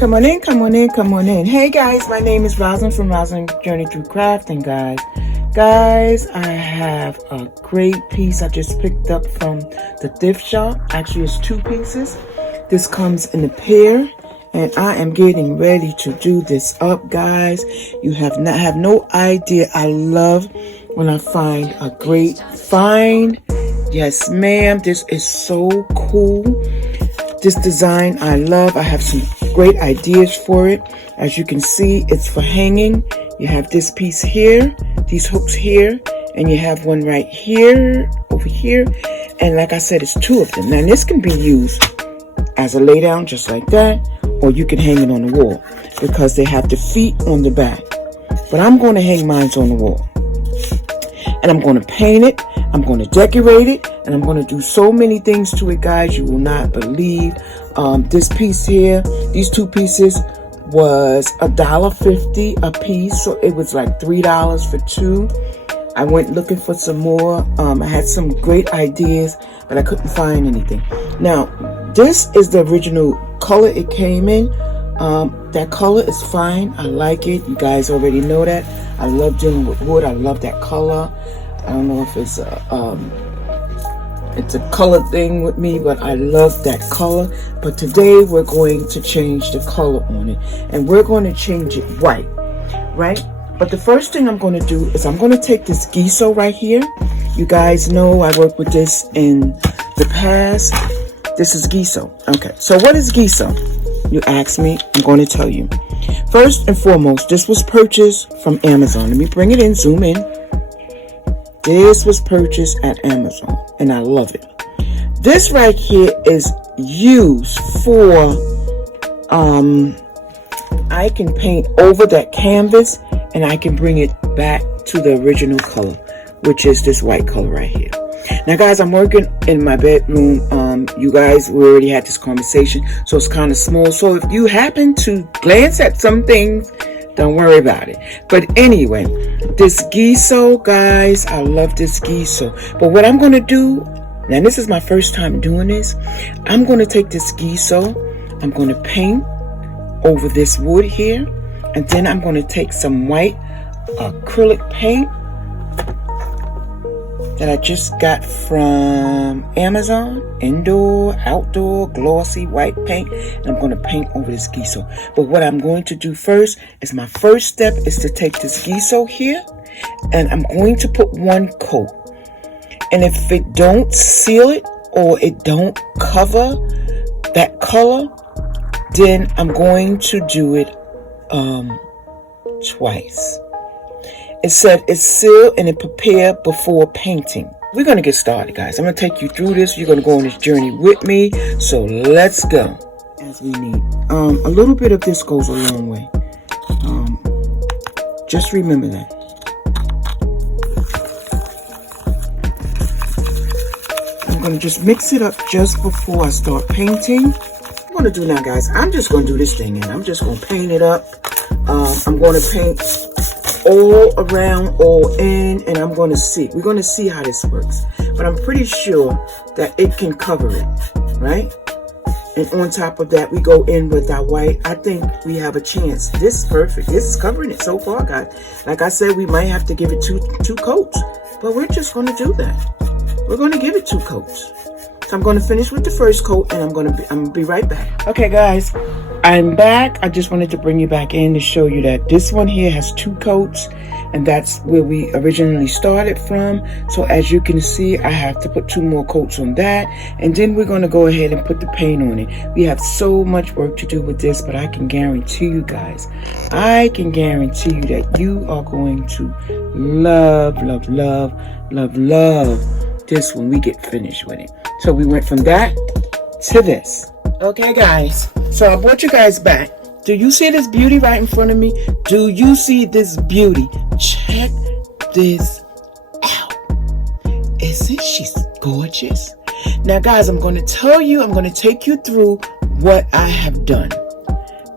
Come on in, come on in, come on in. Hey guys, my name is Rosalind from Rosalind Journey Through Crafting, guys, I have a great piece I just picked up from the thrift shop. Actually, it's 2 pieces. This comes in a pair, and I am getting ready to do this up, guys. You have no idea. I love when I find a great find. Yes, ma'am. This is so cool. This design I love. I have some great ideas for it. As you can see, it's for hanging. You have this piece here, these hooks here, and you have one right here, over here. And like I said, it's 2 of them. Now this can be used as a lay down just like that, or you can hang it on the wall because they have the feet on the back. But I'm going to hang mine on the wall. And I'm going to paint it, I'm going to decorate it, and I'm going to do so many things to it, guys. You will not believe. This piece here, these 2 pieces was $1.50 a piece, so it was like $3 for 2. I went looking for some more. I had some great ideas, but I couldn't find anything. Now, this is the original color it came in. That color is fine. I like it. You guys already know that. I love dealing with wood. I love that color. I don't know if it's a color thing with me, but I love that color. But today we're going to change the color on it, and we're going to change it white, right? But the first thing I'm going to do is I'm going to take this gesso right here. You guys know I worked with this in the past. This is gesso. Okay, so what is gesso? You ask me, I'm going to tell you. First and foremost, this was purchased from Amazon. Let me bring it in, zoom in. This was purchased at Amazon, and I love it. This right here is used for, I can paint over that canvas, and I can bring it back to the original color, which is this white color right here. Now, guys, I'm working in my bedroom. You guys, we already had this conversation, so it's kind of small. So if you happen to glance at some things, don't worry about it. But anyway, this gesso, guys, I love this gesso. But what I'm going to do, now this is my first time doing this, I'm going to take this gesso, I'm going to paint over this wood here, and then I'm going to take some white acrylic paint that I just got from Amazon, indoor, outdoor, glossy white paint, and I'm going to paint over this gesso. But what I'm going to do first is my first step is to take this gesso here, and I'm going to put 1 coat. And if it don't seal it or it don't cover that color, then I'm going to do it twice. It said it's sealed and it prepared before painting. We're going to get started, guys. I'm going to take you through this. You're going to go on this journey with me. So let's go. As we need. A little bit of this goes a long way. Just remember that. I'm going to just mix it up just before I start painting. What I'm going to do now, guys, I'm just going to do this thing and I'm just going to paint it up. I'm going to paint all around, all in, and I'm going to see. We're going to see how this works. But I'm pretty sure that it can cover it, right? And on top of that, we go in with our white. I think we have a chance. This is perfect. This is covering it so far, guys. Like I said, we might have to give it two coats, but we're just going to do that. We're going to give it 2 coats. So I'm going to finish with the first coat, and I'm going to be right back. Okay, guys, I'm back. I just wanted to bring you back in to show you that this one here has 2 coats, and that's where we originally started from. So as you can see, I have to put 2 more coats on that, and then we're going to go ahead and put the paint on it. We have so much work to do with this, but I can guarantee you guys, I can guarantee you that you are going to love this when we get finished with it. So we went from that to this. Okay, guys, so I brought you guys back. Do you see this beauty right in front of me? Do you see this beauty? Check this out. Isn't she gorgeous? Now, guys, I'm going to tell you, I'm going to take you through what I have done.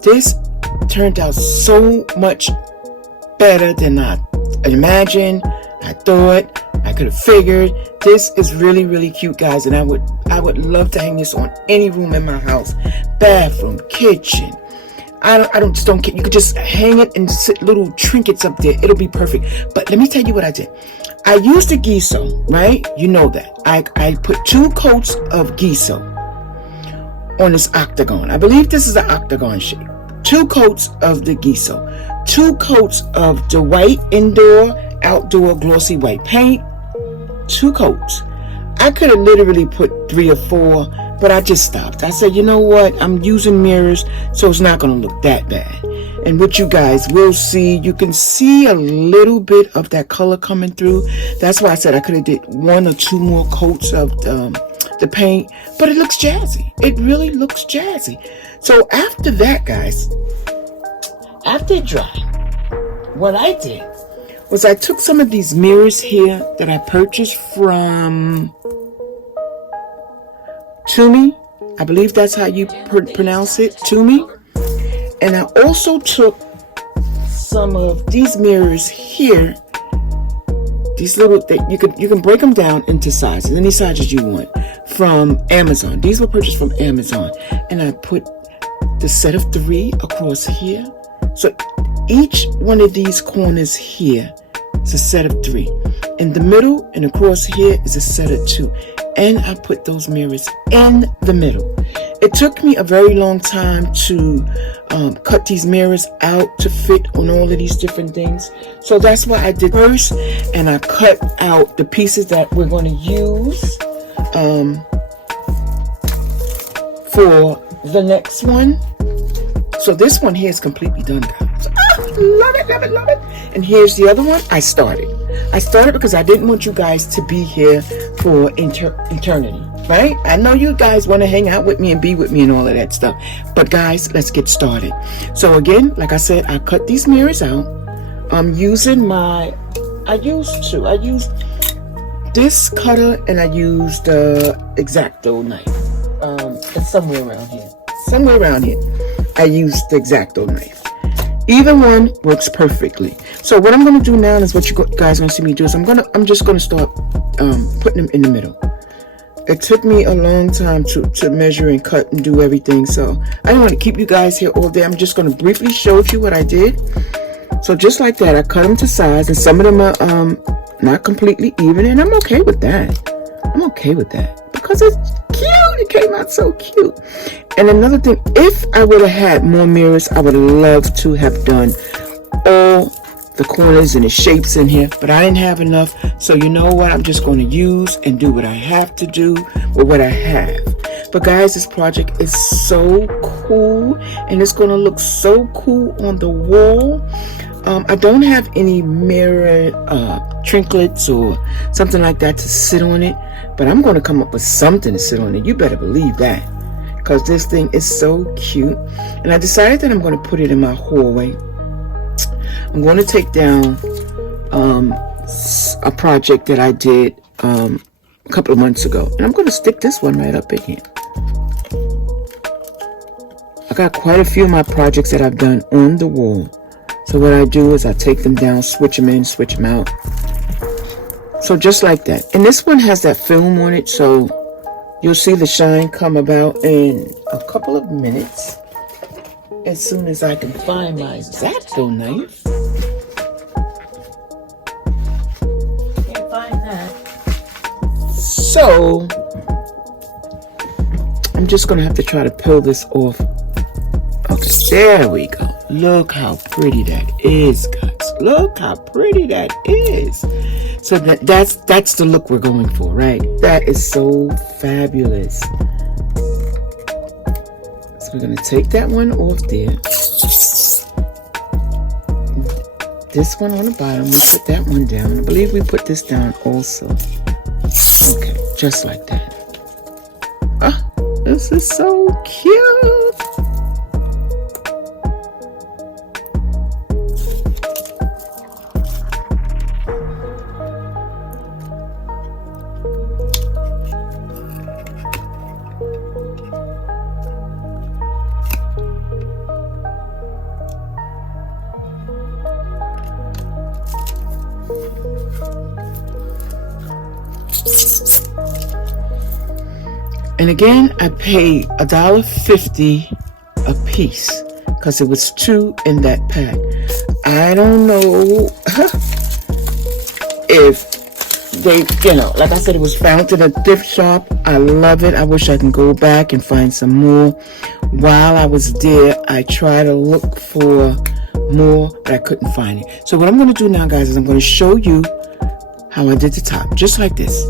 This turned out so much better than I imagined. I thought, I could have figured. This is really, really cute, guys, and I would love to hang this on any room in my house. Bathroom, kitchen, I don't just don't care. You could just hang it and sit little trinkets up there. It'll be perfect. But let me tell you what I did. I used the gesso, right? You know that. I put 2 coats of gesso on this octagon. I believe this is an octagon shape. 2 coats of the gesso. 2 coats of the white outdoor glossy white paint. 2 coats. I could have literally put 3 or 4, but I just stopped. I said, you know what? I'm using mirrors, so it's not going to look that bad. And what you guys will see, you can see a little bit of that color coming through. That's why I said I could have did 1 or 2 more coats of the paint, but it looks jazzy. It really looks jazzy. So after that, guys, after it dried, what I did was I took some of these mirrors here that I purchased from Toomey. I believe that's how you pronounce it, Toomey. And I also took some of these mirrors here. These little, you can break them down into sizes, any sizes you want, from Amazon. These were purchased from Amazon. And I put the set of 3 across here. So each one of these corners here is a set of 3. In the middle and across here is a set of 2. And I put those mirrors in the middle. It took me a very long time to cut these mirrors out to fit on all of these different things. So that's what I did first. And I cut out the pieces that we're going to use for the next one. So this one here is completely done, guys. Love it, love it, love it. And here's the other one. I started because I didn't want you guys to be here for eternity, right? I know you guys want to hang out with me and be with me and all of that stuff. But guys, let's get started. So again, like I said, I cut these mirrors out. I'm using I used this cutter and I used the X-Acto knife. It's somewhere around here. I used the X-Acto knife. Either one works perfectly. So what I'm going to do now is what you guys are going to see me do is I'm just going to start putting them in the middle. It took me a long time to measure and cut and do everything. So I don't want to keep you guys here all day. I'm just going to briefly show you what I did. So just like that, I cut them to size, and some of them are not completely even, and I'm okay with that. I'm okay with that because it's cute. It came out so cute. And another thing, if I would have had more mirrors, I would have loved to have done all the corners and the shapes in here, but I didn't have enough. So you know what? I'm just going to use and do what I have to do with what I have. But guys, this project is so cool, and it's going to look so cool on the wall. I don't have any mirror trinkets or something like that to sit on it, but I'm going to come up with something to sit on it. You better believe that, because this thing is so cute. And I decided that I'm going to put it in my hallway. I'm going to take down a project that I did a couple of months ago, and I'm going to stick this one right up in here. I got quite a few of my projects that I've done on the wall. So what I do is I take them down, switch them in, switch them out. So just like that. And this one has that film on it, so you'll see the shine come about in a couple of minutes. As soon as I can find my X-Acto knife. Can't find that. So I'm just going to have to try to peel this off. Okay, there we go. Look how pretty that is, guys. Look how pretty that is. So that's the look we're going for, right? That is so fabulous. So we're going to take that one off there. This one on the bottom, we'll put that one down. I believe we put this down also. Okay, just like that. Ah, this is so cute. And again, I paid $1.50 a piece because it was 2 in that pack. I don't know if they, like I said, it was found in a thrift shop. I love it. I wish I can go back and find some more. While I was there, I tried to look for more, but I couldn't find it. So what I'm going to do now, guys, is I'm going to show you how I did the top, just like this,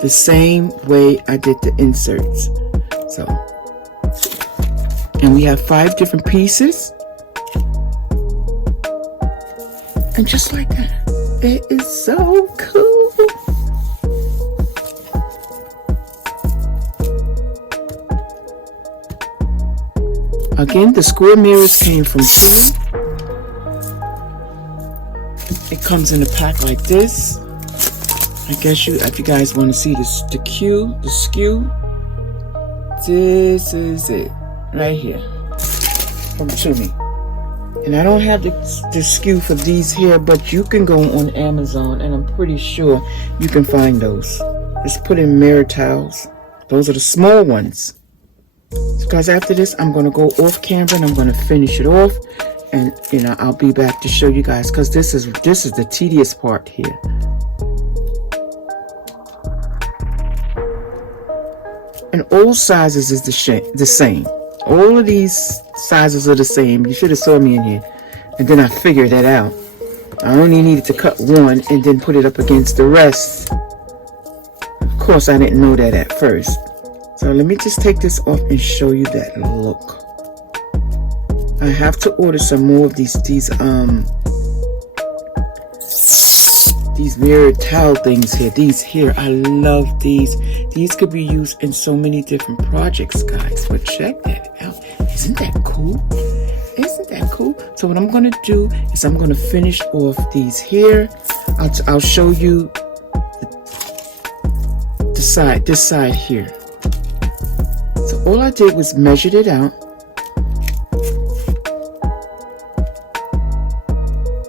the same way I did the inserts. So, and we have 5 different pieces, and just like that, it is so cool. Again, the square mirrors came from here. It comes in a pack like this. I guess if you guys want to see this, the skew, this is it right here from Tumi. And I don't have the skew for these here, but you can go on Amazon, and I'm pretty sure you can find those. Just put in mirror towels. Those are the small ones. So guys, after this, I'm going to go off camera and I'm going to finish it off. And, I'll be back to show you guys, because this is the tedious part here. And all sizes is the same. All of these sizes are the same. You should have saw me in here. And then I figured that out. I only needed to cut one and then put it up against the rest. Of course, I didn't know that at first. So let me just take this off and show you that look. I have to order some more of these mirror towel things here. These here, I love these. These could be used in so many different projects, guys. But check that out. Isn't that cool? Isn't that cool? So what I'm going to do is I'm going to finish off these here. I'll show you this side here. So all I did was measured it out.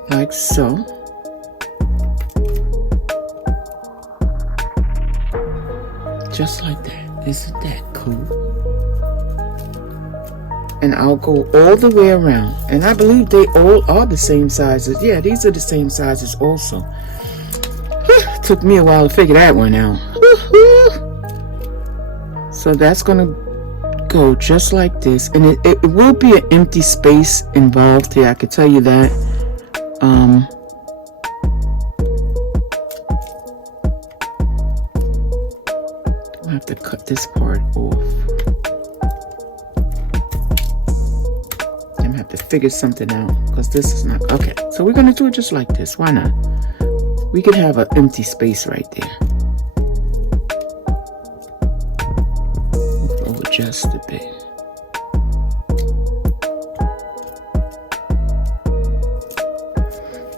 Like so. Just like that. Isn't that cool? And I'll go all the way around. And I believe they all are the same sizes. Yeah, these are the same sizes also. Took me a while to figure that one out. So that's going to go just like this. And it will be an empty space involved here. I can tell you that. I have to cut this part off. I'm gonna have to figure something out, because this is not okay. So we're gonna do it just like this. Why not? We could have an empty space right there. We'll adjust a bit.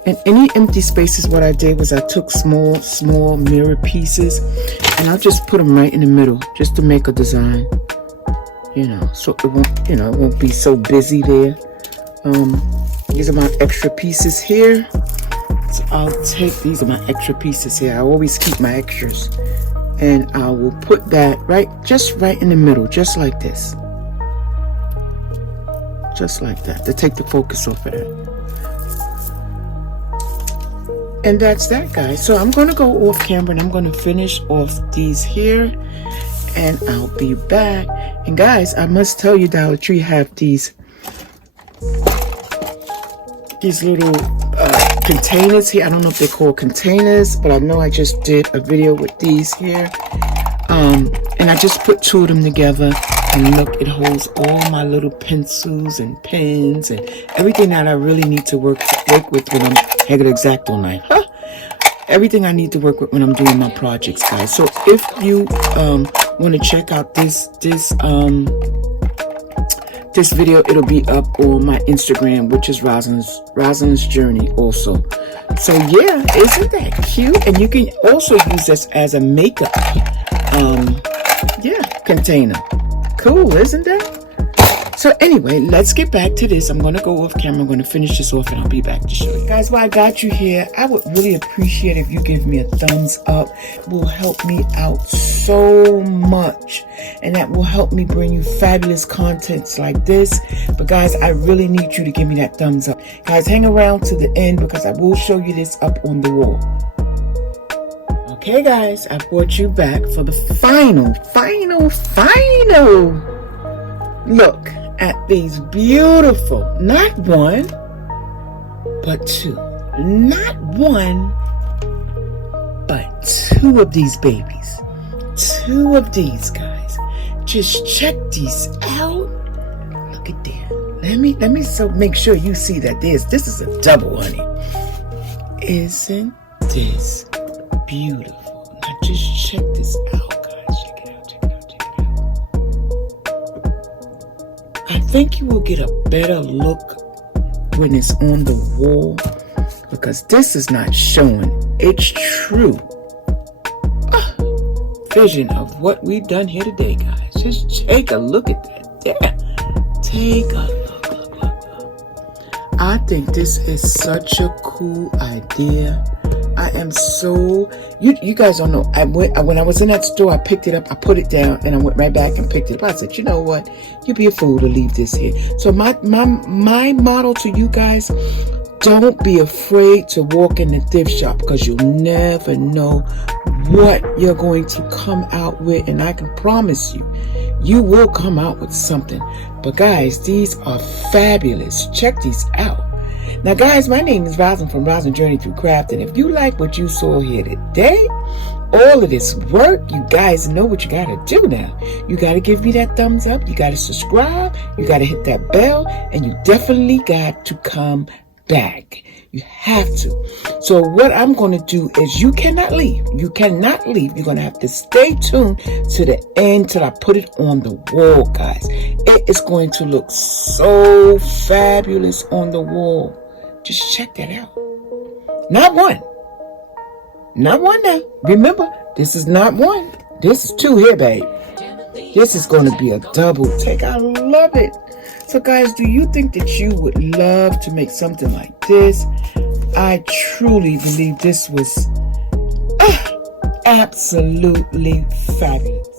And any empty spaces, what I did was I took small mirror pieces, and I'll just put them right in the middle, just to make a design, so it won't, it won't be so busy there. These are my extra pieces here. So I'll take, these are my extra pieces here. I always keep my extras, and I will put that just right in the middle, just like this. Just like that, to take the focus off of that. And that's that, guys. So I'm going to go off camera and I'm going to finish off these here, and I'll be back. And guys, I must tell you, Dollar Tree have these little containers here. I don't know if they're called containers, but I know I just did a video with these here. And I just put 2 of them together, and look, it holds all my little pencils and pens and everything that I really need to work with when I'm had an X-Acto knife. Everything I need to work with when I'm doing my projects, guys. So if you want to check out this video, it'll be up on my Instagram, which is Rosalind's Journey also. So yeah, isn't that cute? And you can also use this as a makeup container. Cool, isn't that? So anyway, let's get back to this. I'm going to go off camera. I'm going to finish this off and I'll be back to show you. Guys, while I got you here, I would really appreciate if you give me a thumbs up. It will help me out so much. And that will help me bring you fabulous contents like this. But guys, I really need you to give me that thumbs up. Guys, hang around to the end because I will show you this up on the wall. Okay guys, I brought you back for the final look at these beautiful, not one, but two. Not one, but two of these babies. Two of these guys. Just check these out. Look at that. Let me so make sure you see that this is a double, honey. Isn't this beautiful? Now just check this out, guys. Check it out. I think you will get a better look when it's on the wall because this is not showing its true vision of what we've done here today, guys. Just take a look at that. There. Take a look. I think this is such a cool idea. I am so, you guys don't know, when I was in that store, I picked it up, I put it down, and I went right back and picked it up. I said, you know what, you'd be a fool to leave this here. So my motto to you guys, don't be afraid to walk in the thrift shop because you'll never know what you're going to come out with, and I can promise you, you will come out with something. But guys, these are fabulous. Check these out. Now guys, my name is Rosin from Rosin Journey Through Craft, and if you like what you saw here today, all of this work, you guys know what you gotta do now. You gotta give me that thumbs up, you gotta subscribe, you gotta hit that bell, and you definitely got to come back. You have to. So what I'm going to do is you cannot leave. You cannot leave. You're going to have to stay tuned to the end till I put it on the wall, guys. It is going to look so fabulous on the wall. Just check that out. Not one. Not one now. Remember, this is not one. This is two here, babe. This is going to be a double take. I love it. So guys, do you think that you would love to make something like this? I truly believe this was absolutely fabulous.